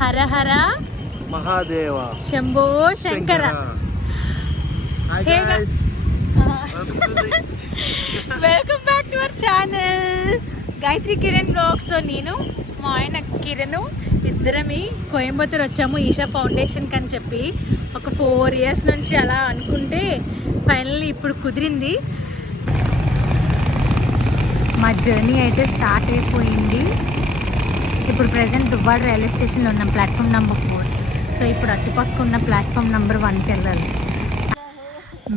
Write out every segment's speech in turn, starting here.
Hara Hara Mahadeva Shambho Shankara. Welcome back to our channel Gayatri Kiran blogs. So నేను మా ఆయన కిరణ్ ఇద్దరమి కోయంబత్తూర్ వచ్చాము ఈషా ఫౌండేషన్కి అని చెప్పి. ఒక 4 years నుంచి అలా అనుకుంటే ఫైనల్లీ ఇప్పుడు కుదిరింది. మా జర్నీ అయితే స్టార్ట్ అయిపోయింది. ఇప్పుడు ప్రజెంట్ దువ్వాడ రైల్వే స్టేషన్లో ఉన్నాం, ప్లాట్ఫామ్ నెంబర్ 4. సో ఇప్పుడు అటుపక్క ఉన్న ప్లాట్ఫామ్ నెంబర్ 1కి వెళ్ళాలి.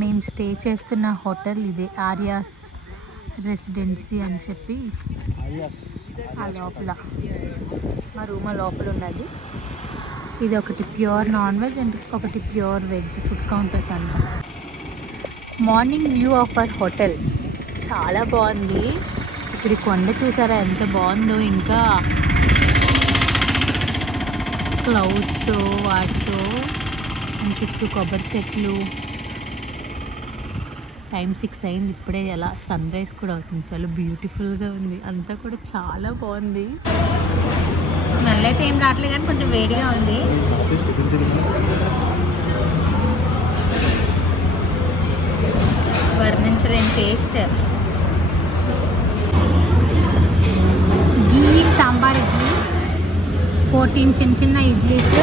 మేము స్టే చేస్తున్న హోటల్ ఇదే, ఆర్యాస్ రెసిడెన్సీ అని చెప్పి. ఆ లోపల మా రూమ్ లోపల ఉన్నది. ఇది ఒకటి ప్యూర్ నాన్ వెజ్ అండ్ ఒకటి ప్యూర్ వెజ్ ఫుడ్ కౌంటర్స్ అన్న. Morning view of our hotel చాలా బాగుంది. ఇక్కడ కొండ చూసారా ఎంత బాగుందో. ఇంకా క్లౌడ్స్తో వాటితో చుట్టూ కొబ్బరి చెట్లు. టైం 6 అయింది ఇప్పుడే. ఎలా సన్ రైజ్ కూడా అవుతుంది, చాలా బ్యూటిఫుల్గా ఉంది. అంతా కూడా చాలా బాగుంది. స్మెల్ అయితే ఏం రావట్లేదు కానీ కొంచెం వేడిగా ఉంది. వర్ణించలేని టేస్ట్. గీ సాంబార్ ఇడ్లీ, 14 చిన్న చిన్న ఇడ్లీస్,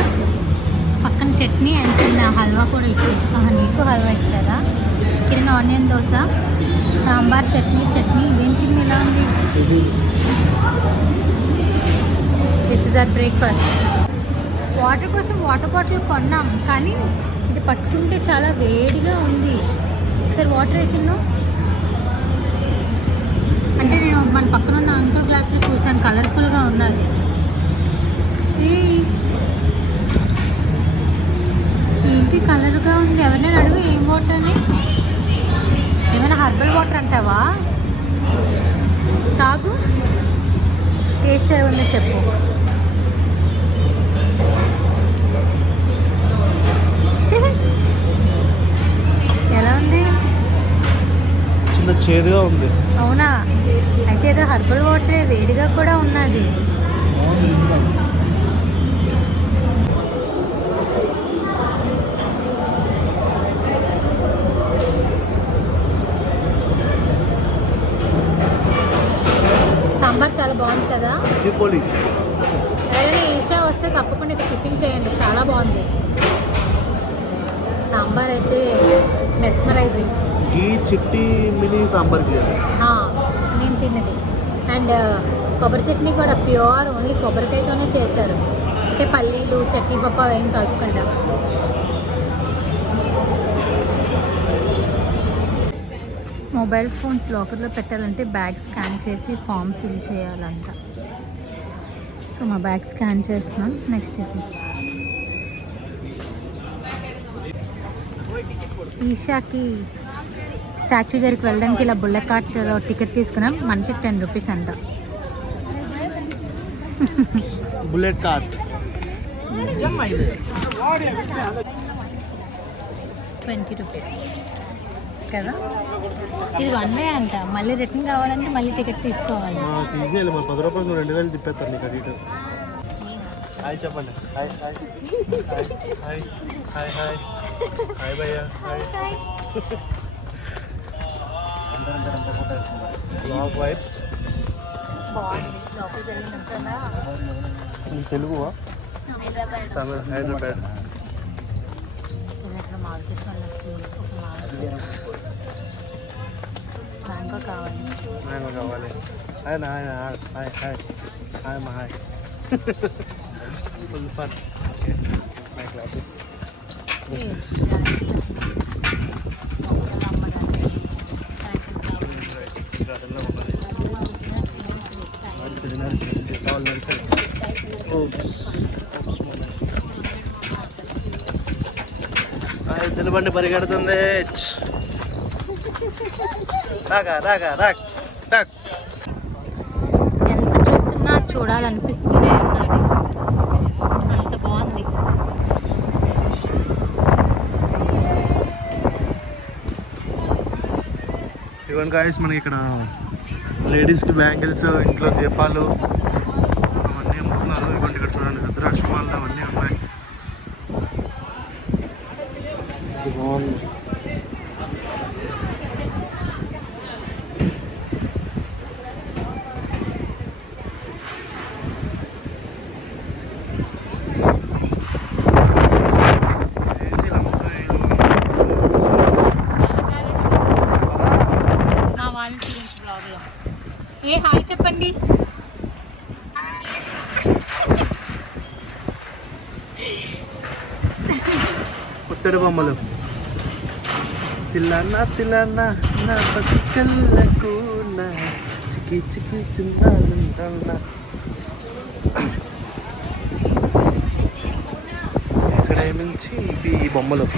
పక్కన చట్నీ అండ్ చిన్న హల్వా కూడా ఇచ్చారు. నీకు హల్వా ఇచ్చారా? కిరణ్ ఆనియన్ దోశ, సాంబార్, చట్నీ. ఇదేంటి ఇలా ఉంది? This is our breakfast. Water కోసం వాటర్ బాటిల్ కొన్నాం కానీ ఇది పట్టుకుంటే చాలా వేడిగా ఉంది. ఒకసారి వాటర్ ఎక్కిందో అంటే నేను మన పక్కన ఉన్న అంకుల్ గ్లాస్లో చూసాను, కలర్ఫుల్గా ఉన్నది. ఏంటి కలర్గా ఉంది? ఎవరినైనా అడుగు ఏం వాటర్ అని. ఏమైనా హర్బల్ వాటర్ అంటావా? తాగు, టేస్ట్ ఏముందో చెప్పు. ఎలా ఉంది? చిన్న చేదుగా ఉంది. అవునా? అయితే ఏదో హర్బల్ వాటరే, వేడిగా కూడా ఉన్నది. సాంబార్ చాలా బాగుంది కదా. ఎవరైనా ఈషా వస్తే తప్పకుండా ఇక్కడ టిఫిన్ చేయండి, చాలా బాగుంది. సాంబార్ అయితే మెస్మరైజింగ్. గీ చిట్టి మినీ సాంబార్ నేను తిన్నది. అండ్ కొబ్బరి చట్నీ కూడా ప్యూర్, ఓన్లీ కొబ్బరికాయతోనే చేశారు. అంటే పల్లీలు చట్నీ పప్పు ఏం కలుపుకుండా. మొబైల్ ఫోన్స్ లాకర్లో పెట్టాలంటే బ్యాగ్ స్కాన్ చేసి ఫామ్ ఫిల్ చేయాలంట. సో మా బ్యాగ్ స్కాన్ చేస్తున్నాం. నెక్స్ట్ ఇది ఈషాకి స్టాచ్యూ దగ్గరికి వెళ్ళడానికి ఇలా బుల్లెట్ కార్ట్లో టికెట్ తీసుకున్నాం. మనిషికి 10 రూపీస్ అంట. బుల్లెట్ కార్ట్ 20 రూపీస్ కదా. ఇది 1 వే అంట. మళ్ళీ రిటర్న్ కావాలంటే మళ్ళీ టికెట్ తీసుకోవాలి. 10 రూపాయలు 2000 తిప్పేస్తారు నీకు అడిగి. హాయ్ చెప్పండి. Hi hi hi hi hi hi భయ్యా హాయ్. బ్లాగ్ వైబ్స్ బాగుంది. లోపల జరిగినంతనా తెలుగువా? తమిళ, హైదరాబాద్. మ్యాంగో కావాలి. Hi hi hi hi hi మా hi. Full fun. My classes. ఎద్దుల బండి పరిగెడుతుంది. ఎంత చూస్తున్నా చూడాలనిపిస్తూనే ఉన్నది. అంత బాగుంది. ఇవన్నీ గాయస్ మనకి ఇక్కడ లేడీస్కి బ్యాంగిల్స్, ఇంట్లో దీపాలు అవన్నీ అమ్ముతున్నారు. ఇవ్వండి ఇక్కడ చూడండి, రుద్రాక్షమాలు అవన్నీ ఇత్తడి బొమ్మలు. తిల్లన్నా తిల్లన్నా నా పసికల్లకు నా చికి చికి చిన్న ఇక్కడ నుంచి ఇవి ఈ బొమ్మలు.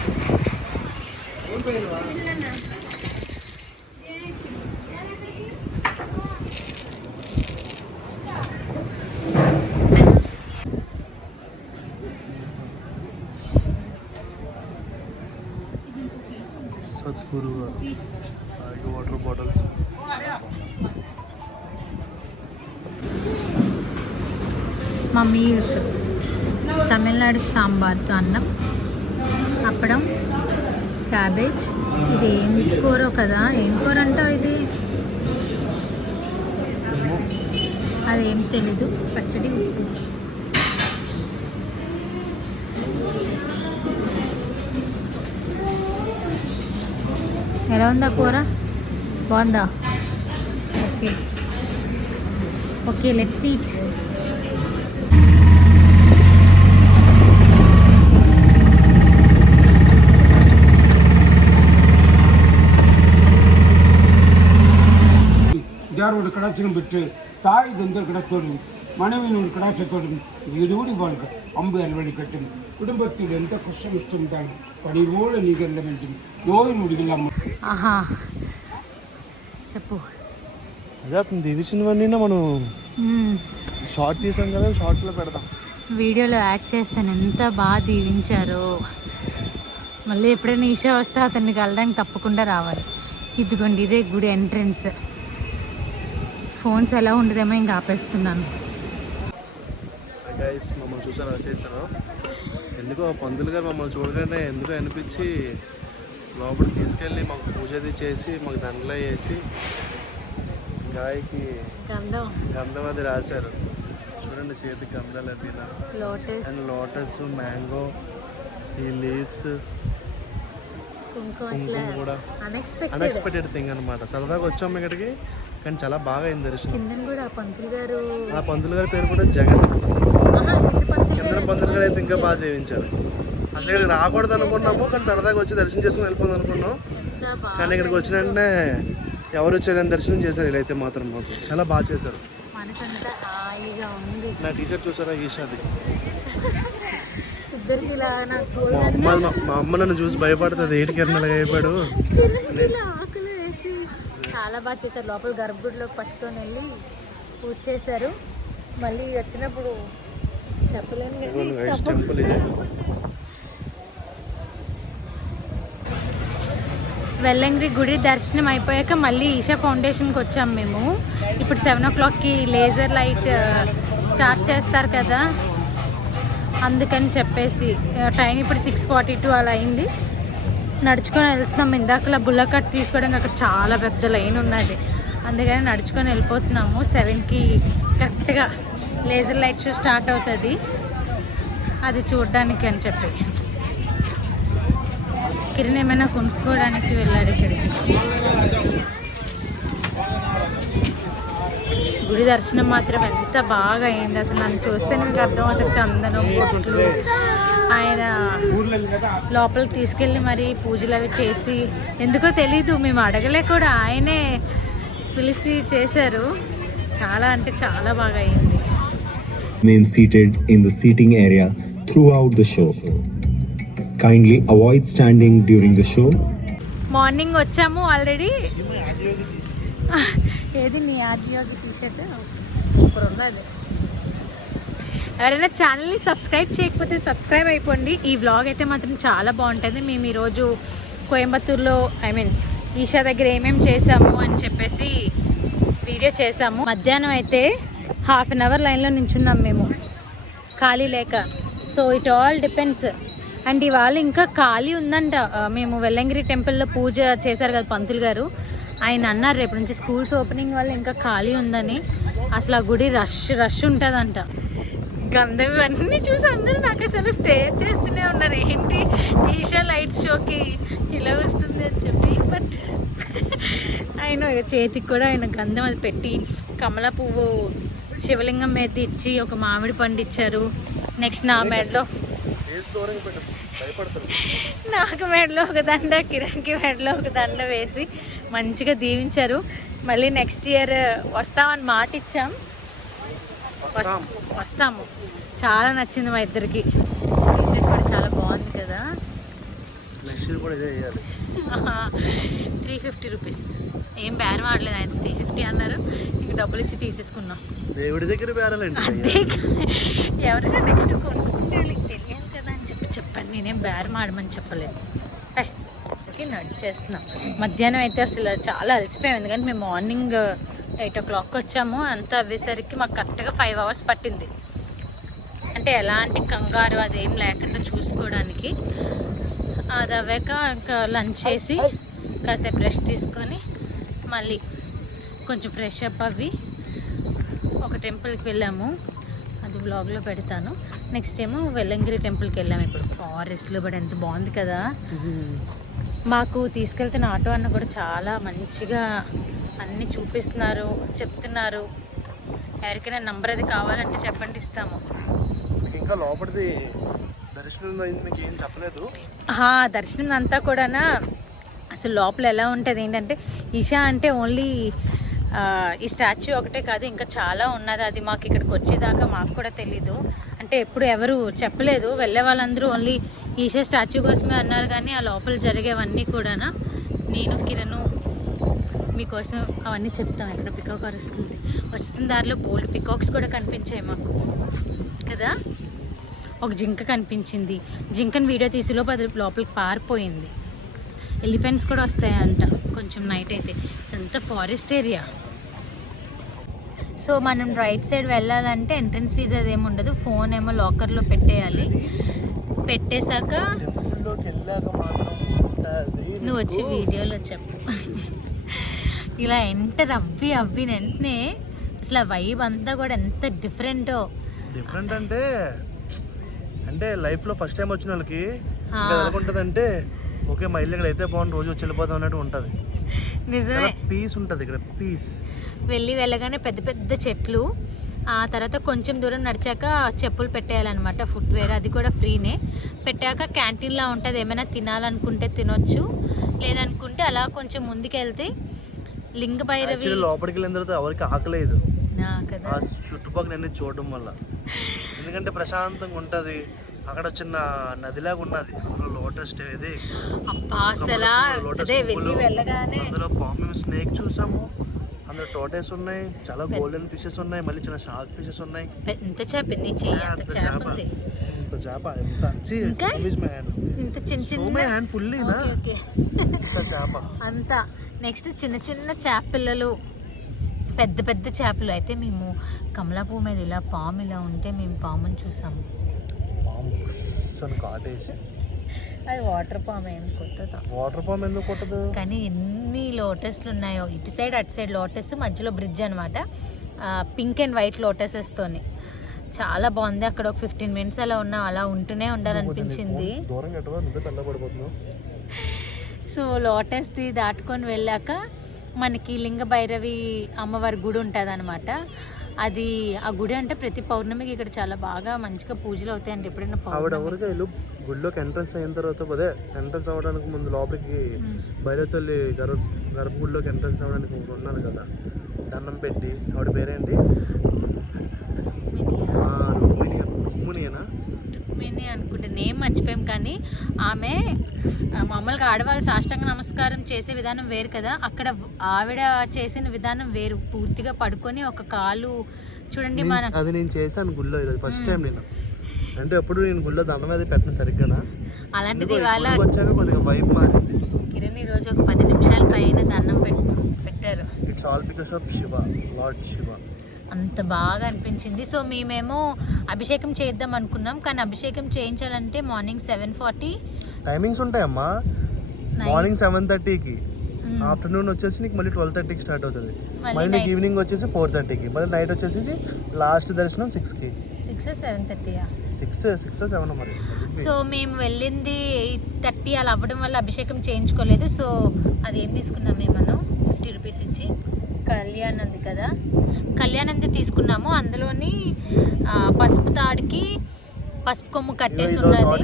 Sadhguru water bottles. మా మీల్స్ తమిళనాడు సాంబార్తో అన్నం, అప్పడం, క్యాబేజ్. ఇది ఏం కూర కదా, ఏం కూర అంటావు ఇది? అదేం తెలీదు. పచ్చడి, ఉప్పు. ఎలా ఉందా కూర? బాగుందా? Okay okay, let's eat. யாரோட கடாட்சியம் பெற்று தாய் தந்த கிடத்தோடும் மனைவியின் கடாட்சத்தோடும் இருவடி வாழ்க்கை அம்பு வழிகட்டும் குடும்பத்தில் எந்த கஷ்டம் இஷ்டம் தான் பணிவோடு நிகழ வேண்டும். நோய் முடியலாம். ఆహా, చెప్పు. అదే అతను దీవించినవన్నీ మనం షార్ట్ తీసాం కదా, షార్ట్లో పెడదాం. వీడియోలో యాడ్ చేస్తాను ఎంత బాగా దీవించారో. మళ్ళీ ఎప్పుడైనా ఈషా వస్తే అతన్ని కలడానికి తప్పకుండా రావాలి. ఇదిగోండి, ఇదే గుడి ఎంట్రన్స్. ఫోన్స్ ఎలా ఉండదేమో ఇంకా ఆపేస్తున్నాను. గైస్, మమ్మల్ని చూసారా చేశారు. ఎందుకో పంతులు గారు మమ్మల్ని చూడగానే ఎందుకో అనిపించి లోపలికి తీసుకెళ్ళి మాకు పూజ అది చేసి మాకు దండలో వేసి గాయకి గంధం అది రాశారు. చూడండి, చేతికి గంధాలు అది అండ్ లోటస్, మ్యాంగో, ఈ లీవ్స్, కుంకుమ కూడా అన్ఎక్స్పెక్టెడ్ థింగ్ అనమాట. సరదాగా వచ్చాము ఇక్కడికి, కానీ చాలా బాగా అయింది దర్శనం. ఆ పంతులు గారి పేరు కూడా జగన్. కింద పంతులు గారు అయితే ఇంకా బాగా జీవించారు. అసలు ఇక్కడికి రాకూడదు అనుకున్నాము, కానీ సరదాగా వచ్చి దర్శనం చేసుకుని వెళ్ళిపోదాం అనుకున్నాం. కానీ ఇక్కడికి వచ్చిన వెంటనే ఎవరు వచ్చారని దర్శనం చేశారు. వీళ్ళైతే మాత్రం మాకు చాలా బాగా చేశారు. నా టీషర్ట్ చూసారా ఈషాది? మా అమ్మ నన్ను చూసి భయపడుతుంది. ఏటి కిరణాలుగా అయిపోయాడు. చాలా బాగా చేశారు. లోపల గర్భగుడిలోకి పట్టుకొని వెళ్ళి పూజ చేశారు. మళ్ళీ వచ్చినప్పుడు చెప్పలేను. టెంపుల్ ఇది. వెల్లంగిరి గుడి దర్శనం అయిపోయాక మళ్ళీ ఈషా ఫౌండేషన్కి వచ్చాం మేము. ఇప్పుడు 7 o'clockకి లేజర్ లైట్ స్టార్ట్ చేస్తారు కదా, అందుకని చెప్పేసి టైం ఇప్పుడు 6:42 అలా అయింది. నడుచుకొని వెళ్తున్నాం. ఇందాకలా బుల్లకట్ తీసుకోవడానికి అక్కడ చాలా పెద్ద లైన్ ఉన్నది, అందుకని నడుచుకొని వెళ్ళిపోతున్నాము. 7కి కరెక్ట్గా లేజర్ లైట్ షో స్టార్ట్ అవుతుంది, అది చూడడానికి అని చెప్పి. కిరణ్ ఏమైనా కొనుక్కోవడానికి వెళ్ళాడు ఇక్కడికి. గుడి దర్శనం మాత్రం ఎంత బాగా అయింది. అసలు నన్ను చూస్తే నాకు అర్థమవుతుంది. చందనం, బొట్లు, ఆయన లోపలికి తీసుకెళ్ళి మరి పూజలు అవి చేసి, ఎందుకో తెలీదు, మేము అడగలే కూడా, ఆయనే పిలిచి చేశారు. చాలా అంటే చాలా బాగా అయింది. Remain seated in the seating area throughout the show. Kindly avoid standing during the show. Morning వచ్చాము ఆల్రెడీ. ఏది నీ ఆదియోగి టీషర్ట్ సూపర్ ఉంది. అది ఎవరైనా ఛానల్ని సబ్స్క్రైబ్ చేయకపోతే సబ్స్క్రైబ్ అయిపోండి. ఈ వ్లాగ్ అయితే మాత్రం చాలా బాగుంటుంది. మేము ఈరోజు కోయంబత్తూరులో ఈషా దగ్గర ఏమేమి చేసాము అని చెప్పేసి వీడియో చేసాము. మధ్యాహ్నం అయితే 1/2 hour లైన్లో నించున్నాం మేము, ఖాళీ లేక. So it all depends. And ఇవాళ ఇంకా ఖాళీ ఉందంట. మేము వెల్లంగిరి టెంపుల్లో పూజ చేశారు కదా పంతులు గారు, ఆయన అన్నారు రేపు నుంచి స్కూల్స్ ఓపెనింగ్ వల్ల ఇంకా ఖాళీ ఉందని. అసలు ఆ గుడి రష్ ఉంటుందంట. గంధం అన్నీ చూసి అందరూ నాకు అసలు స్టేర్ చేస్తూనే ఉన్నారు, ఏంటి ఈషా లైట్ షోకి ఇలా వస్తుంది అని చెప్పి. బట్ ఆయన చేతికి కూడా ఆయన గంధం అది పెట్టి, కమల పువ్వు శివలింగం మీద ఇచ్చి, ఒక మామిడి పండు ఇచ్చారు. నెక్స్ట్ నా మెడలో భయపడతారు. నాకు మెడలో ఒక దండ, కిరణ్కి మెడలో ఒక దండ వేసి మంచిగా దీవించారు. మళ్ళీ నెక్స్ట్ ఇయర్ వస్తామని మాట ఇచ్చాం. వస్తాము. చాలా నచ్చింది మా ఇద్దరికి. టీషర్ట్ కూడా చాలా బాగుంది కదా. నెక్స్ట్ ఇయర్ కూడా ఇదే చేయాలి. 350 రూపీస్. ఏం బేరం ఆడలేదు ఆయన. 350 అన్నారు. ఇంక డబ్బులు ఇచ్చి తీసేసుకున్నాం. దేవుడి దగ్గర బేరాలండి. అదే ఎవరైనా నెక్స్ట్ కొనుక్కుంటే వాళ్ళకి తెలియాలి కదా అని చెప్పాను. నేనేం బేరం ఆడమని చెప్పలేదు. నడిచేస్తున్నాం. మధ్యాహ్నం అయితే అసలు చాలా అలసిపోయాం. ఎందుకంటే మేము మార్నింగ్ 8 o'clock వచ్చాము. అంతా అవ్వేసరికి మాకు కరెక్ట్గా 5 hours పట్టింది. అంటే ఎలాంటి కంగారు అదేం లేకుండా చూసుకోవడానికి. అది అవ్వాక ఇంకా లంచ్ చేసి కాసేపు రెస్ట్ తీసుకొని మళ్ళీ కొంచెం ఫ్రెష్ అప్ అవి ఒక టెంపుల్కి వెళ్ళాము. అది వ్లాగ్లో పెడతాను. నెక్స్ట్ ఏమో వెల్లంగిరి టెంపుల్కి వెళ్ళాము. ఇప్పుడు ఫారెస్ట్లో బట్ ఎంత బాగుంది కదా. మాకు తీసుకెళ్తున్న ఆటో అన్న కూడా చాలా మంచిగా అన్నీ చూపిస్తున్నారు, చెప్తున్నారు. ఎవరికైనా నంబర్ అది కావాలంటే చెప్పండి, ఇస్తాము. ఇంకా లోపలిది దర్శనం అయింది, మీకు ఏం చెప్పలేదు. దర్శనం అంతా కూడా అసలు లోపల ఎలా ఉంటుంది ఏంటంటే, ఈషా అంటే ఓన్లీ ఈ స్టాచ్యూ ఒకటే కాదు, ఇంకా చాలా ఉన్నది. అది మాకు ఇక్కడికి వచ్చేదాకా మాకు కూడా తెలీదు. అంటే ఎప్పుడు ఎవరు చెప్పలేదు. వెళ్ళే వాళ్ళందరూ ఓన్లీ ఈషా స్టాచ్యూ కోసమే అన్నారు. కానీ ఆ లోపల జరిగేవన్నీ కూడా నేను కిరణ్ మీకోసం అవన్నీ చెప్తాం. ఎక్కడ పికాక్ వస్తుంది దారిలో బోల్డ్ పికాక్స్ కూడా కనిపించాయి మాకు కదా. ఒక జింక కనిపించింది. జింకను వీడియో తీసేలోపు అది లోపలికి పారిపోయింది. ఎలిఫెంట్స్ కూడా వస్తాయంట కొంచెం నైట్ అయితే. ఇదంతా ఫారెస్ట్ ఏరియా. సో మనం రైట్ సైడ్ వెళ్ళాలంటే ఎంట్రన్స్ ఫీజు అదేమి ఉండదు. ఫోన్ ఏమో లాకర్లో పెట్టేయాలి. పెట్టేశాక నువ్వు వచ్చి వీడియోలో చెప్పు. ఇలా ఎంటర్ అవ్వి వెంటనే అసలు ఆ వైబ్ అంతా కూడా ఎంత డిఫరెంట్ అంటే లైఫ్లో ఫస్ట్ టైం వచ్చిన వాళ్ళకి ఎలాగుంటుందంటే, ఓకే మా ఇల్లు ఇక్కడ అయితే బాగుంది, రోజు వచ్చి వెళ్ళిపోతాం అన్నట్టు ఉంటుంది. నిజమే. పీస్ ఉంటుంది ఇక్కడ, పీస్. వెళ్ళగానే పెద్ద పెద్ద చెట్లు. ఆ తర్వాత కొంచెం దూరం నడిచాక చెప్పులు పెట్టేయాలన్నమాట, ఫుట్వేర్. అది కూడా ఫ్రీనే. పెట్టాక క్యాంటీన్లా ఉంటుంది. ఏమైనా తినాలనుకుంటే తినొచ్చు, లేదనుకుంటే అలా కొంచెం ముందుకెళ్తే లింగ భైరవి. లోపలికి వెళ్ళిన తర్వాత ఎవరికి ఆకలేదు ఆ చుట్టుపక్కల అన్ని చూడడం వల్ల. ఎందుకంటే ప్రశాంతంగా ఉంటుంది. అక్కడ చిన్న నదిలాగా ఉన్నది, అందులో లోటస్ ఇది. అందులో పాము స్నేక్ చూసాము. అందులో టోటేస్ ఉన్నాయి, చాలా గోల్డెన్ ఫిషెస్ ఉన్నాయి, మళ్ళీ చిన్న షార్క్ ఫిషెస్ ఉన్నాయి. ఎంత చేప ఇంత చేప అంతా. నెక్స్ట్ చిన్న చిన్న చేప పిల్లలు, పెద్ద పెద్ద చేపలు. అయితే మేము కమలా పువ్వు మీద ఇలా పాము ఇలా ఉంటే మేము పాముని చూసాము. అది వాటర్ పాము ఏం కొట్టదు. వాటర్ పాము ఎందుకు కొట్టదు? కానీ ఎన్ని లోటస్లు ఉన్నాయో, ఇటు సైడ్ అటు సైడ్ లోటస్, మధ్యలో బ్రిడ్జ్ అనమాట. పింక్ అండ్ వైట్ లోటసెస్తోని చాలా బాగుంది. అక్కడ ఒక 15 minutes అలా ఉన్నాం. అలా ఉంటూనే ఉండాలనిపించింది. సో లోటస్ది దాటుకొని వెళ్ళాక మనకి లింగ భైరవి అమ్మవారి గుడి ఉంటుంది అనమాట. అది ఆ గుడి అంటే ప్రతి పౌర్ణమికి ఇక్కడ చాలా బాగా మంచిగా పూజలు అవుతాయి. అంటే ఎప్పుడైనా గుడిలోకి ఎంట్రన్స్ అయిన తర్వాత అదే ఎంట్రన్స్ అవ్వడానికి ముందు లోపలికి భైరవ తల్లి గర్భగుడిలోకి ఎంట్రన్స్ అవ్వడానికి ఉన్నది కదా, దండం పెట్టి. ఆవిడ పేరేంటి? రుక్మిణి అనుకుంటే, నేమ్ మర్చిపోయాం. కానీ ఆమె మామూలుగా ఆడవాళ్ళు సాష్టాంగ నమస్కారం చేసే విధానం వేరు కదా, అక్కడ ఆవిడ చేసిన విధానం వేరు. పూర్తిగా పడుకొని ఒక కాలు చూడండి. అది నేను చేశాను గుళ్ళో ఫస్ట్ టైం. నేను అంటే ఎప్పుడు నేను గుళ్ళో దండం మీద పెట్టను సరిగ్గా. అలాంటిది ఇవాళ వచ్చాక కొద్దిగా వైబ్ మారింది. కిరణ్ ఈ రోజు ఒక 10 నిమిషాల పైన దండం పెట్టారు. It's all because of Shiva, lord Shiva. అంత బాగా అనిపించింది. సో మేమేమో అభిషేకం చేద్దాం అనుకున్నాం. కానీ అభిషేకం చేయించాలంటే మార్నింగ్ 7:40 టైమింగ్స్ ఉంటాయమ్మా. మార్నింగ్ 7:30కి, ఆఫ్టర్నూన్ వచ్చేసి నీకు మళ్ళీ 12:30కి స్టార్ట్ అవుతుంది. మళ్ళీ నీకు ఈవినింగ్ వచ్చేసి 4:30కి, మళ్ళీ నైట్ వచ్చేసి లాస్ట్ దర్శనం 6కి. 6 or 7 మరి. సో మేము వెళ్ళింది 8:30 అలా అవ్వడం వల్ల అభిషేకం చేయించుకోలేదు. సో అది ఏం తీసుకున్నాం మేము 50 రూపీస్ ఇచ్చి, కళ్యాణంది కదా, కళ్యాణంది తీసుకున్నాము. అందులోని పసుపు తాడికి పసుపు కొమ్ము కట్టేసి ఉన్నది.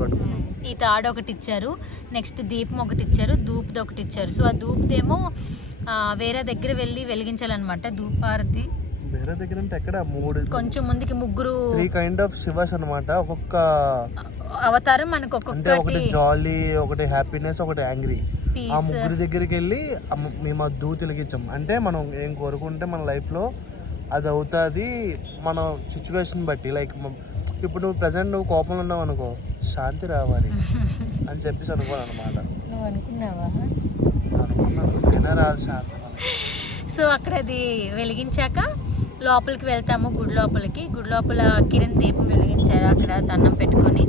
కట్టు ఈ తాడు ఒకటి ఇచ్చారు, నెక్స్ట్ దీపం ఒకటి ఇచ్చారు, ధూప్ది ఒకటి ఇచ్చారు. సో ఆ ధూప్దేమో వేరే దగ్గర వెళ్ళి వెలిగించాలన్నమాట. ధూపారతి వేరే దగ్గర అంటే ఎక్కడ 3 కొంచెం ముందుకి 3 కైండ్ ఆఫ్ శివాస్ అన్నమాట. ఒక్కొక్క అవతారం మనకు అంటే ఒకటి జాలీ, ఒకటి హ్యాపీనెస్, ఒకటి యాంగ్రీ. ఆ ముగ్గురి దగ్గరికి వెళ్ళి మేము ఆ దూత్ వెలిగించాం. అంటే మనం ఏం కోరుకుంటే మన లైఫ్లో అది అవుతుంది, మన సిచ్యువేషన్ బట్టి. లైక్ ఇప్పుడు నువ్వు ప్రజెంట్ నువ్వు కోపంలో ఉన్నావు అనుకో, శాంతి రావాలి అని చెప్పేసి అనుకోను అనమాట. నువ్వు అనుకున్నావా? అనుకున్నాను, రాదు శాంతి. సో అక్కడ అది వెలిగించాక లోపలికి వెళ్తాము, గుడి లోపలికి. గుడి లోపల కిరణ్ దీపం వెలిగించారు అక్కడ దండం పెట్టుకొని.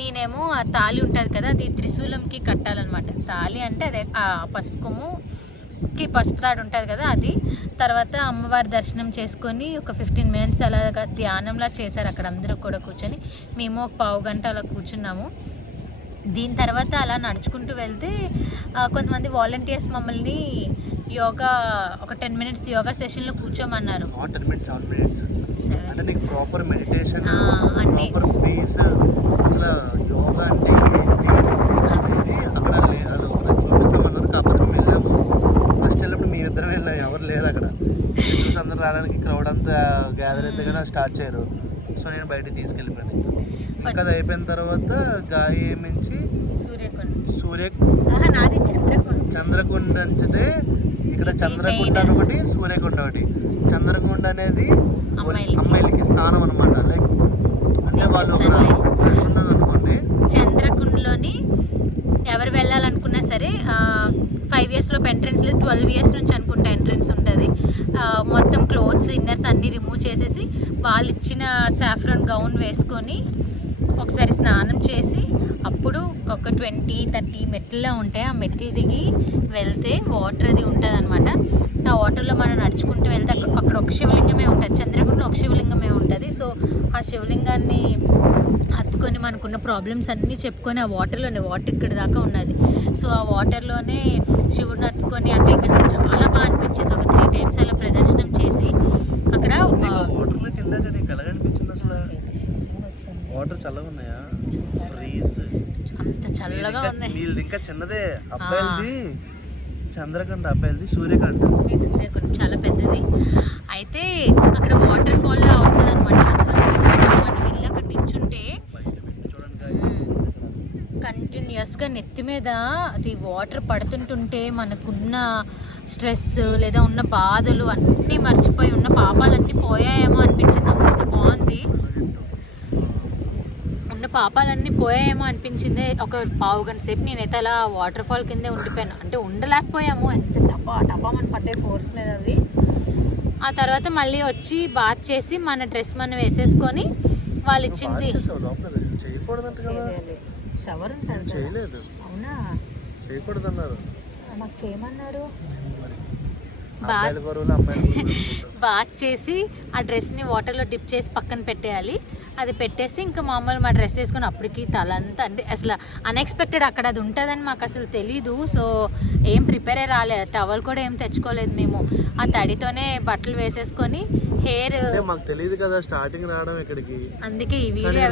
నేనేమో ఆ తాళి ఉంటుంది కదా, అది త్రిశూలంకి కట్టాలన్నమాట. తాళి అంటే అదే ఆ పసుపు కొమ్ముకి పసుపు తాడు ఉంటుంది కదా అది. తర్వాత అమ్మవారి దర్శనం చేసుకొని ఒక 15 minutes అలాగా ధ్యానంలా చేశారు అక్కడ అందరూ కూడా కూర్చొని. మేము ఒక పావు గంట అలా కూర్చున్నాము. దీని తర్వాత అలా నడుచుకుంటూ వెళ్తే కొంతమంది వాలంటీర్స్ మమ్మల్ని యోగా ఒక 10 minutes యోగా సెషన్లో కూర్చోమన్నారు. 10 minutes 7 minutes అంటే నీకు ప్రాపర్ మెడిటేషన్, అన్ని ప్రాపర్ పీస్, అసలు యోగా అంటే ఏంటి అనేది అక్కడ చూపిస్తామన్నారు. కాకపోతే మేము వెళ్ళాము. ఫస్ట్ వెళ్ళినప్పుడు మీ ఇద్దరం వెళ్ళాము, ఎవరు లేరు అక్కడ. చూసి అందరూ రావడానికి క్రౌడ్ అంతా గ్యాదర్ అయితే కానీ స్టార్ట్ చేయరు. సో నేను బయటకు తీసుకెళ్ళిపోయాను. ఇంకా అది అయిపోయిన తర్వాత గాయ మించి చంద్రకుండ అంటే ఇక్కడ చంద్రకుండ ఒకటి, సూర్యకుండ ఒకటి. చంద్రకుండ అనేది అమ్మాయిలకి స్థానం అనమాట. లైక్ అంటే వాళ్ళు ఒక డ్రెస్ ఉన్నది అనుకోండి. చంద్రకుండలోని ఎవరు వెళ్ళాలనుకున్నా సరే 5 years లోపు ఎంట్రన్స్ లేదు, 12 years నుంచి అనుకుంటా ఎంట్రన్స్ ఉంటుంది. మొత్తం క్లోత్స్ ఇన్నర్స్ అన్నీ రిమూవ్ చేసేసి వాళ్ళు ఇచ్చిన సాఫ్రాన్ గౌన్ వేసుకొని ఒకసారి స్నానం చేసి అప్పుడు ఒక 20-30 మెట్లలో ఉంటాయి. ఆ మెట్లు దిగి వెళ్తే వాటర్ అది ఉంటుంది అనమాట. ఆ వాటర్లో మనం నడుచుకుంటూ వెళ్తే అక్కడ ఒక శివలింగమే ఉంటుంది. చంద్రకుండలో ఒక శివలింగమే ఉంటుంది. సో ఆ శివలింగాన్ని హత్తుకొని మనకున్న ప్రాబ్లమ్స్ అన్నీ చెప్పుకొని ఆ వాటర్ ఇక్కడ దాకా ఉన్నది. సో ఆ వాటర్లోనే శివుడిని హత్తుకొని అంటే ఇంకా అసలు చాలా బాగా అనిపించింది. ఒక 3 times అలా ప్రదర్శనం చేసి అక్కడ వాటర్లోకి వెళ్ళాక నీకు ఎలా అనిపించింది? అసలు వాటర్ చల్లగా ఉన్నాయా? ఫ్రీజ్ అంత చల్లగా ఉన్నాయి. వీళ్ళది ఇంకా చిన్నదే, అబ్బాయిలది చంద్రకండ, అబ్బాయిలది సూర్యకండ. సూర్యకుండ చాలా పెద్దది. అయితే అక్కడ వాటర్ ఫాల్ లా వస్తుంది అనమాట. అసలు మనం వెళ్ళి అక్కడ నించుంటే కంటిన్యూస్గా నెత్తి మీద అది వాటర్ పడుతుంటుంటే మనకున్న స్ట్రెస్ లేదా ఉన్న బాధలు అన్నీ మర్చిపోయి ఉన్న పాపాలన్నీ పోయాయేమో అనిపించింది. అంత బాగుంది. ఉన్న పాపాలన్నీ పోయాయేమో అనిపించింది. ఒక పావు గంట సేపు నేనైతే అలా వాటర్ ఫాల్ కిందే ఉండిపోయాను. అంటే ఉండలేకపోయాము, ఎంత టపామని పడ్డాయి ఫోర్స్ మీద అవి. ఆ తర్వాత మళ్ళీ వచ్చి బాత్ చేసి మన డ్రెస్ మనం వేసేసుకొని వాళ్ళు ఇచ్చింది షవర్ ఉంటుంది. అవునా? చేయకూడదన్నారు. మాకు చేయమన్నారు. బాత్ చేసి ఆ డ్రెస్ని వాటర్లో డిప్ చేసి పక్కన పెట్టేయాలి. అది పెట్టేసి ఇంకా మామూలు మా డ్రెస్ వేసుకొని అప్పటికి తలంతా అంటే అసలు అన్ఎక్స్పెక్టెడ్ అక్కడ అది ఉంటుందని మాకు అసలు తెలీదు. సో ఏం ప్రిపేర్ అయ్యి రాలేదు, టవల్ కూడా ఏం తెచ్చుకోలేదు మేము. ఆ తడితోనే బట్టలు వేసేసుకొని హెయిర్ మాకు తెలియదు కదా స్టార్టింగ్ రావడం ఇక్కడికి. అందుకే ఈ వీడియో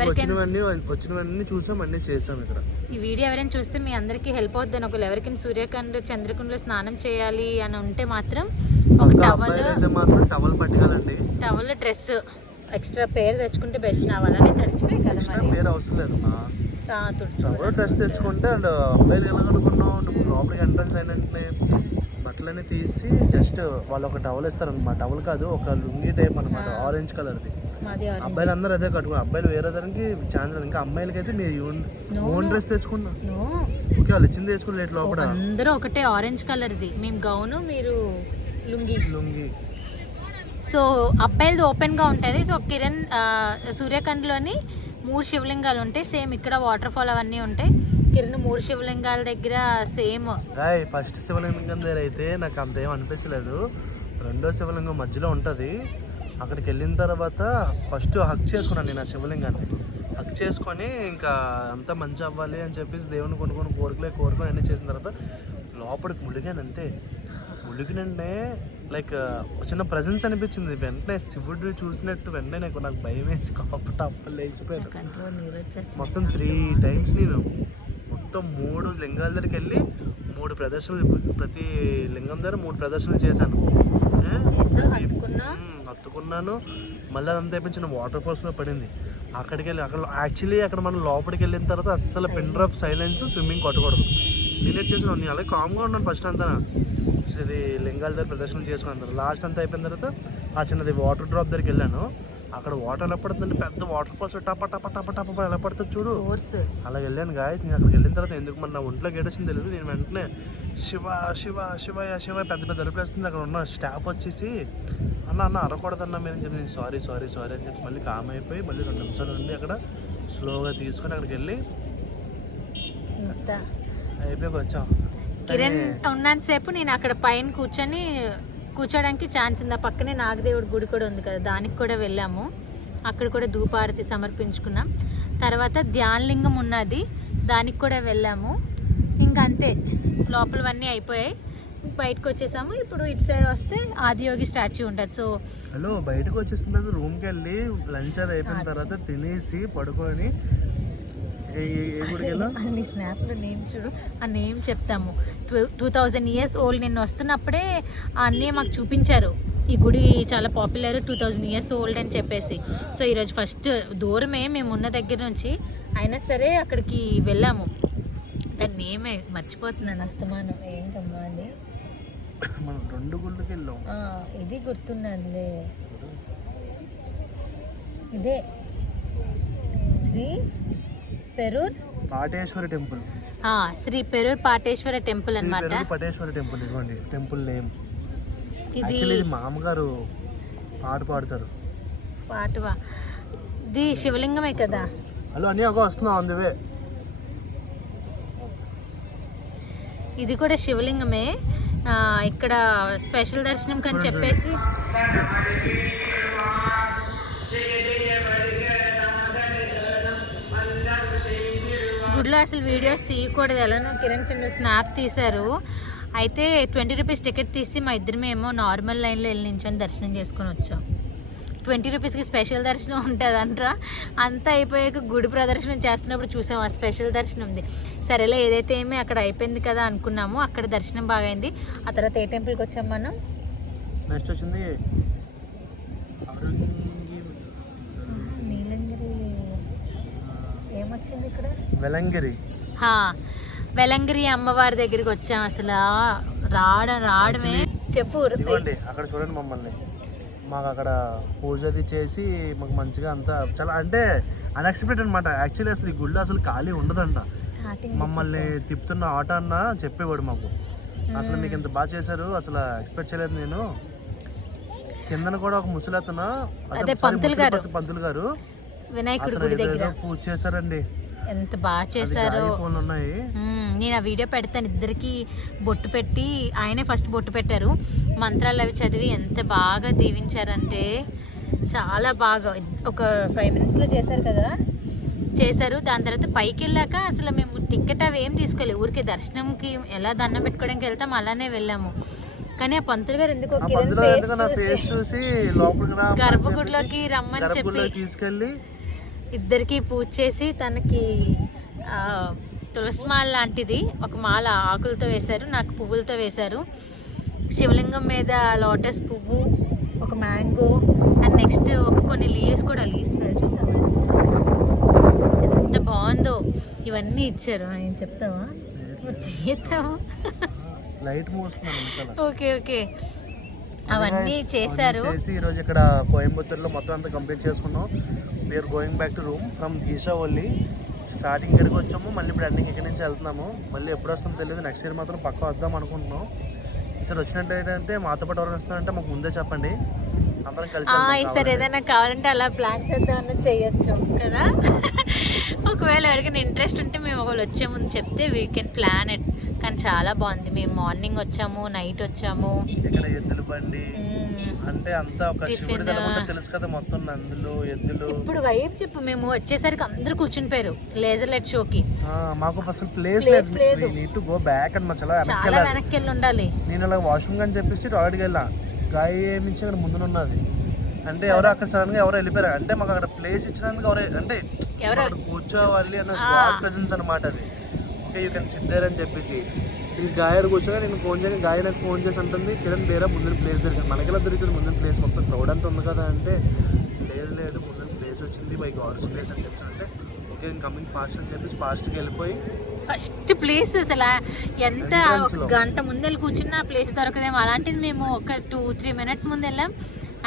వచ్చినవన్నీ చూసాం, అన్నీ చేసాం. ఇక్కడ ఈ వీడియో ఎవరైనా చూస్తే మీ అందరికీ హెల్ప్ అవుతుంది. ఒకళ్ళు ఎవరికైనా సూర్యకండ చంద్రకుండలో స్నానం చేయాలి అని ఉంటే మాత్రం ఒక టవల్ పట్టుకోవాలండి. టవల్ డ్రెస్ ఎక్స్ట్రా పేరు తెచ్చుకుంటే బెస్ట్. నా వల్లనే తడిచిపోయి కదా, మరి పేరు అవసరం లేదు. డ్రెస్ తెచ్చుకుంటే అండ్ అబ్బాయిలు ఎలా అనుకున్నావు, నువ్వు లోపలికి ఎంట్రన్స్ అయినట్లే బట్టలన్నీ తీసి జస్ట్ వాళ్ళు ఒక టవల్ ఇస్తారు అనమాట. టవల్ కాదు, ఒక లుంగీ టైప్ అనమాట, ఆరెంజ్ కలర్ది. అబ్బాయిలు అందరూ అదే కట్టుకున్నారు. అబ్బాయిలు వేరే దానికి ఛాన్స్. ఇంకా అమ్మాయిలకి అయితే మీరు ఓన్ డ్రెస్ తెచ్చుకున్నా. ఓకే, వాళ్ళు ఇచ్చింది తెచ్చుకోలేదు లోపల. అందరూ ఒకటే ఆరెంజ్ కలర్ది. మేము గౌను, మీరు లుంగి. సో అబ్బాయిలది ఓపెన్గా ఉంటుంది. సో కిరణ్ సూర్యకండ్లోని 3 శివలింగాలు ఉంటాయి. సేమ్ ఇక్కడ వాటర్ ఫాల్ అవన్నీ ఉంటాయి. కిరణ్ 3 శివలింగాల దగ్గర సేమ్. ఫస్ట్ శివలింగం దగ్గర అయితే నాకు అంత ఏం అనిపించలేదు. రెండో శివలింగం మధ్యలో ఉంటుంది. అక్కడికి వెళ్ళిన తర్వాత ఫస్ట్ హక్ చేసుకున్నాను నేను ఆ శివలింగాన్ని. హక్ చేసుకొని ఇంకా అంతా మంచి అవ్వాలి అని చెప్పేసి దేవుని కోరుకొని అన్నీ చేసిన తర్వాత లోపలికి ములిగాను. అంతే, ములిగినంటే లైక్ చిన్న ప్రెజెన్స్ అనిపించింది. వెంటనే శివుడు చూసినట్టు వెంటనే నాకు భయం వేసి కాపట అప్పలు లేచిపోయాను. మొత్తం 3 times నేను మొత్తం 3 లింగాల దగ్గరికి వెళ్ళి 3 ప్రదర్శనలు, ప్రతి లింగం దగ్గర 3 ప్రదర్శనలు చేశాను. హత్తుకున్నాను. మళ్ళీ అదంతా అయిపోయి చిన్న వాటర్ ఫాల్స్లో పడింది. అక్కడికి వెళ్ళి అక్కడ మనం లోపలికి వెళ్ళిన తర్వాత అస్సలు పిన్ డ్రాప్ సైలెన్స్, స్విమ్మింగ్ కొట్టకూడదు. నేనేట్ చేసి నేను అలాగే కామ్గా ఉన్నాను ఫస్ట్ అంతా. ఇది లింగాల దగ్గర ప్రదర్శనలు చేసుకున్నాను. లాస్ట్ అంతా అయిపోయిన తర్వాత ఆ చిన్నది వాటర్ డ్రాప్ దగ్గరికి వెళ్ళాను. అక్కడ వాటర్ ఎలా పడుతుందంటే పెద్ద వాటర్ ఫాల్స్ టప టప టప టప ఎలా పడుతుంది చూడు. అలా వెళ్ళాను గాయస్. నేను అక్కడికి వెళ్ళిన తర్వాత ఎందుకు మన నా ఒంట్లో గేట్ వచ్చింది తెలియదు. నేను వెంటనే శివ శివ శివయ శివ పెద్ద పెద్ద అరుపులేస్తుంది. అక్కడ ఉన్న స్టాఫ్ వచ్చేసి అన్న అరకూడదన్నా మీరు అని చెప్పి నేను సారీ సారీ సారీ అని చెప్పి మళ్ళీ కామ్ అయిపోయి మళ్ళీ 2 నిమిషాలు ఉండి అక్కడ స్లోగా తీసుకొని అక్కడికి వెళ్ళి అయిపోయి వచ్చాం. కిరణ్ ఉన్నంతసేపు నేను అక్కడ పైన కూర్చోడానికి ఛాన్స్ ఉంది. ఆ పక్కనే నాగదేవుడి గుడి కూడా ఉంది కదా, దానికి కూడా వెళ్ళాము. అక్కడ కూడా ధూపారతి సమర్పించుకున్నాం. తర్వాత ధ్యానలింగం ఉన్నది, దానికి కూడా వెళ్ళాము. ఇంకా అంతే, లోపలవన్నీ అయిపోయాయి. బయటకు వచ్చేసాము. ఇప్పుడు ఇటు సైడ్ వస్తే ఆదియోగి స్టాచ్యూ ఉంటుంది. సో హలో బయటకు వచ్చేసిన తర్వాత రూమ్కి వెళ్ళి లంచ్ అది అయిపోయిన తర్వాత తినేసి పడుకొని అన్ని స్నాప్లో నేమ్ చూడు, ఆ నేమ్ చెప్తాము. 2000 years ఓల్డ్. నేను వస్తున్నప్పుడే ఆ అన్నయ్య మాకు చూపించారు, ఈ గుడి చాలా పాపులర్, 2000 years ఓల్డ్ అని చెప్పేసి. సో ఈరోజు ఫస్ట్ దూరమే మేము ఉన్న దగ్గర నుంచి, అయినా సరే అక్కడికి వెళ్ళాము. దాని నేమే మర్చిపోతున్నాను అస్తమానం. ఏంటమ్మా అది? మనం 2 గుళ్ళకి వెళ్ళాం. ఇది గుర్తున్నదిలే, ఇదే శ్రీ పెరూర్ పాటేశ్వర టెంపుల్. శ్రీ పెరూర్ పాటేశ్వర టెంపుల్ అన్నమాట. పాటేశ్వర టెంపుల్ ఇదిగోండి టెంపుల్ నేమ్. ఇది మామగారు పాట పాడతారు. పాటవా? ఇది శివలింగమే కదా. హలో అన్నీ ఒక వస్తున్నావు అందువే. ఇది కూడా శివలింగమే. ఇక్కడ స్పెషల్ దర్శనం కని చెప్పేసి గుడిలో అసలు వీడియోస్ తీయకూడదు, ఎలానో కిరణ్ చంద్ర స్నాప్ తీశారు. అయితే 20 రూపీస్ టికెట్ తీసి మా ఇద్దరమేమో నార్మల్ లైన్లో వెళ్ళి నించొని దర్శనం చేసుకొని వచ్చాం. 20 రూపీస్కి స్పెషల్ దర్శనం ఉంటుంది అంటారా. అంతా అయిపోయాక గుడి ప్రదర్శన చేస్తున్నప్పుడు చూసాం ఆ స్పెషల్ దర్శనం ఉంది. సరేలే ఏదైతే ఏమీ అక్కడ అయిపోయింది కదా అనుకున్నాము. అక్కడ దర్శనం బాగా అయింది. ఆ తర్వాత ఏ టెంపుల్కి వచ్చాం మనం? నెక్స్ట్ వచ్చింది నీలంగిరి. ఏమొచ్చింది ఇక్కడ? వెలంగిరి. వెలంగిరి అమ్మవారి దగ్గరికి వచ్చాం. అసలు రావడమే చెప్పు. అక్కడ చూడండి మమ్మల్ని, మాకు అక్కడ పూజ అది చేసి మాకు మంచిగా అంతా చాలా అంటే అన్ఎక్స్పెక్టెడ్ అనమాట. యాక్చువల్లీ అసలు ఈ గుళ్ళు అసలు ఖాళీ ఉండదంట. మమ్మల్ని తిప్పుతున్న ఆటో అన్న చెప్పేవాడు మాకు, అసలు మీకు ఇంత బాగా చేశారు అసలు ఎక్స్పెక్ట్ చేయలేదు నేను. కిందన కూడా ఒక ముసలతన పంతులు గారు వినాయకుడి గుడి దగ్గర పూజ చేశారండి. ఎంత బాగా చేశారు. ఉన్నాయి, నేను ఆ వీడియో పెడతాను. ఇద్దరికి బొట్టు పెట్టి ఆయనే ఫస్ట్ బొట్టు పెట్టారు. మంత్రాలు అవి చదివి ఎంత బాగా దీవించారంటే చాలా బాగా. ఒక 5 minutesలో చేశారు కదా, చేశారు. దాని తర్వాత పైకి వెళ్ళాక అసలు మేము టికెట్ అవి ఏం తీసుకోలేదు, ఊరికే దర్శనంకి ఎలా దండం పెట్టుకోవడానికి వెళ్తాం అలానే వెళ్ళాము. కానీ ఆ పంతులు గారు ఎందుకో గర్భగుడిలోకి రమ్మని చెప్పి తీసుకెళ్ళి ఇద్దరికి పూజ చేసి తనకి తులసి మాల లాంటిది ఒక మాల ఆకులతో వేశారు, నాకు పువ్వులతో వేశారు. శివలింగం మీద లోటస్ పువ్వు, ఒక మ్యాంగో అండ్ నెక్స్ట్ కొన్ని లీవ్స్ కూడా, లీవ్స్ చూసావా ఎంత బాగుందో. ఇవన్నీ ఇచ్చారు. ఆయన చెప్తావా? చేస్తావా? ఓకే ఓకే, అవన్నీ చేశారు. ఈరోజు ఇక్కడ కోయంబత్తూరులో మొత్తం అంతా కంప్లీట్ చేసుకున్నాం. We are going back to room from Eshavalli. Starting ఇక్కడికి వచ్చాము, మళ్ళీ ఇప్పుడు ఎండింగ్ ఇక్కడి నుంచి వెళ్తున్నాము. మళ్ళీ ఎప్పుడు వస్తామో తెలియదు. నెక్స్ట్ ఇయర్ మాత్రం పక్కా వద్దాం అనుకుంటున్నాం. ఈసారి వచ్చినట్టయితే మాతో పాటు ఎవరైనా వస్తారంటే మాకు ముందే చెప్పండి, అందరం కలిసి. ఈసారి ఏదైనా కావాలంటే అలా ప్లాన్ చేద్దామని చేయొచ్చు కదా. ఒకవేళ ఎవరికైనా ఇంట్రెస్ట్ ఉంటే మేము ఒకవేళ వచ్చే ముందు చెప్తే వీ కెన్ ప్లాన్ ఇట్. కానీ చాలా బాగుంది. మేము మార్నింగ్ వచ్చాము, నైట్ వచ్చాము. ఇక్కడ ఎద్దుల బండి అంటే అంతా ఒక శివుడి దళం తెలుసు కదా, మొత్తం నందులు ఎద్దులు. ఇప్పుడు వైపు చెప్పు, మేము వచ్చేసరికి అందరూ కూర్చుని పోయారు లేజర్ లైట్ షోకి. మాకు అసలు ప్లేస్ లేదు. We need to go back and చాలా వెనక్కి వెళ్ళి ఉండాలి. నేను అలా వాష్రూమ్ అని చెప్పేసి టాయిలెట్కి వెళ్ళా. గాయ ఏమించి అక్కడ ముందు ఉన్నది అంటే ఎవరో అక్కడ సడన్ గా ఎవరో వెళ్ళిపోయారు అంటే మాకు అక్కడ ప్లేస్ ఇచ్చినందుకు ఎవరు అంటే అక్కడ కూర్చోవాలి అన్న గాడ్ ప్రెసెన్స్ అనమాట అది. Okay you can sit there అని చెప్పేసి ఈ గాయడు కూర్చోగా నేను ఫోన్ చేయని గాయ నాకు ఫోన్ చేసి అంటుంది కిరణ్ వేరే ముందు ప్లేస్ దొరికింది మనకెలా దొరుకుతుంది ముందు ప్లేస్ మొత్తం క్రౌడ్ అంతా ఉంది కదా అంటే లేదు ముందు ప్లేస్ వచ్చింది బై గాడ్స్ ప్లేస్ అని చెప్పి అంటే ఓకే కమింగ్ ఫాస్ట్ అని చెప్పేసి ఫాస్ట్కి వెళ్ళిపోయి ఫస్ట్ ప్లేస్ అసలు ఎంత ఒక గంట ముందెళ్ళి కూర్చున్న ప్లేస్ దొరకదేమో అలాంటిది మేము ఒక 2-3 minutes ముందు వెళ్ళాం.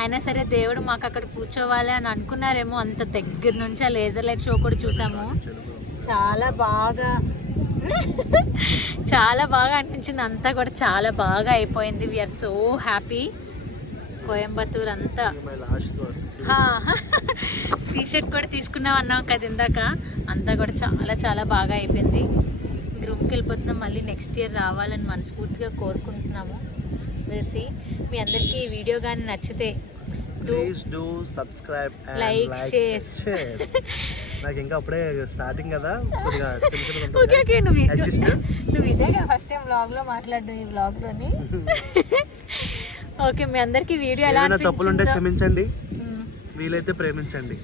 అయినా సరే దేవుడు మాకు అక్కడ కూర్చోవాలి అని అనుకున్నారేమో. అంత దగ్గర నుంచి ఆ లేజర్ లైట్ షో కూడా చూసాము. చాలా బాగా అనిపించింది. అంతా కూడా చాలా బాగా అయిపోయింది. We are so happy. కోయంబత్తూర్ అంతా టీషర్ట్ కూడా తీసుకున్నాం అన్నాం కదా ఇందాక. అంతా కూడా చాలా బాగా అయిపోయింది. రూమ్కి వెళ్ళిపోతున్నాం. మళ్ళీ నెక్స్ట్ ఇయర్ రావాలని మనస్ఫూర్తిగా కోరుకుంటున్నాము. వేసి మీ అందరికీ ఈ వీడియో కానీ నచ్చితే please do subscribe and like share. నాకు ఇంకా అప్పుడే స్టార్టింగ్ కదా ఓకే నువ్వు ఇదే కదా ఫస్ట్ టైం వ్లాగ్లో మాట్లాడడం ఈ వ్లాగ్లోని. ఓకే మీ అందరికీ వీడియో ఎలా తప్పులుంటే క్షమించండి, వీలైతే ప్రేమించండి.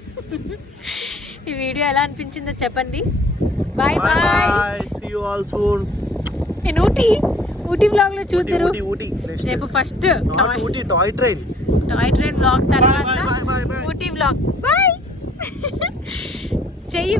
ఈ వీడియో ఎలా అనిపించిందో చెప్పండి. Bye bye, see you all soon. నేను ఊటీ వ్లాగ్ లో చూద్దరు రేపు ఫస్ట్ టాయ్ ట్రైన్ వ్లాగ్ తర్వాత ఊటీ వ్లాగ్. బాయ్ చెయ్యి.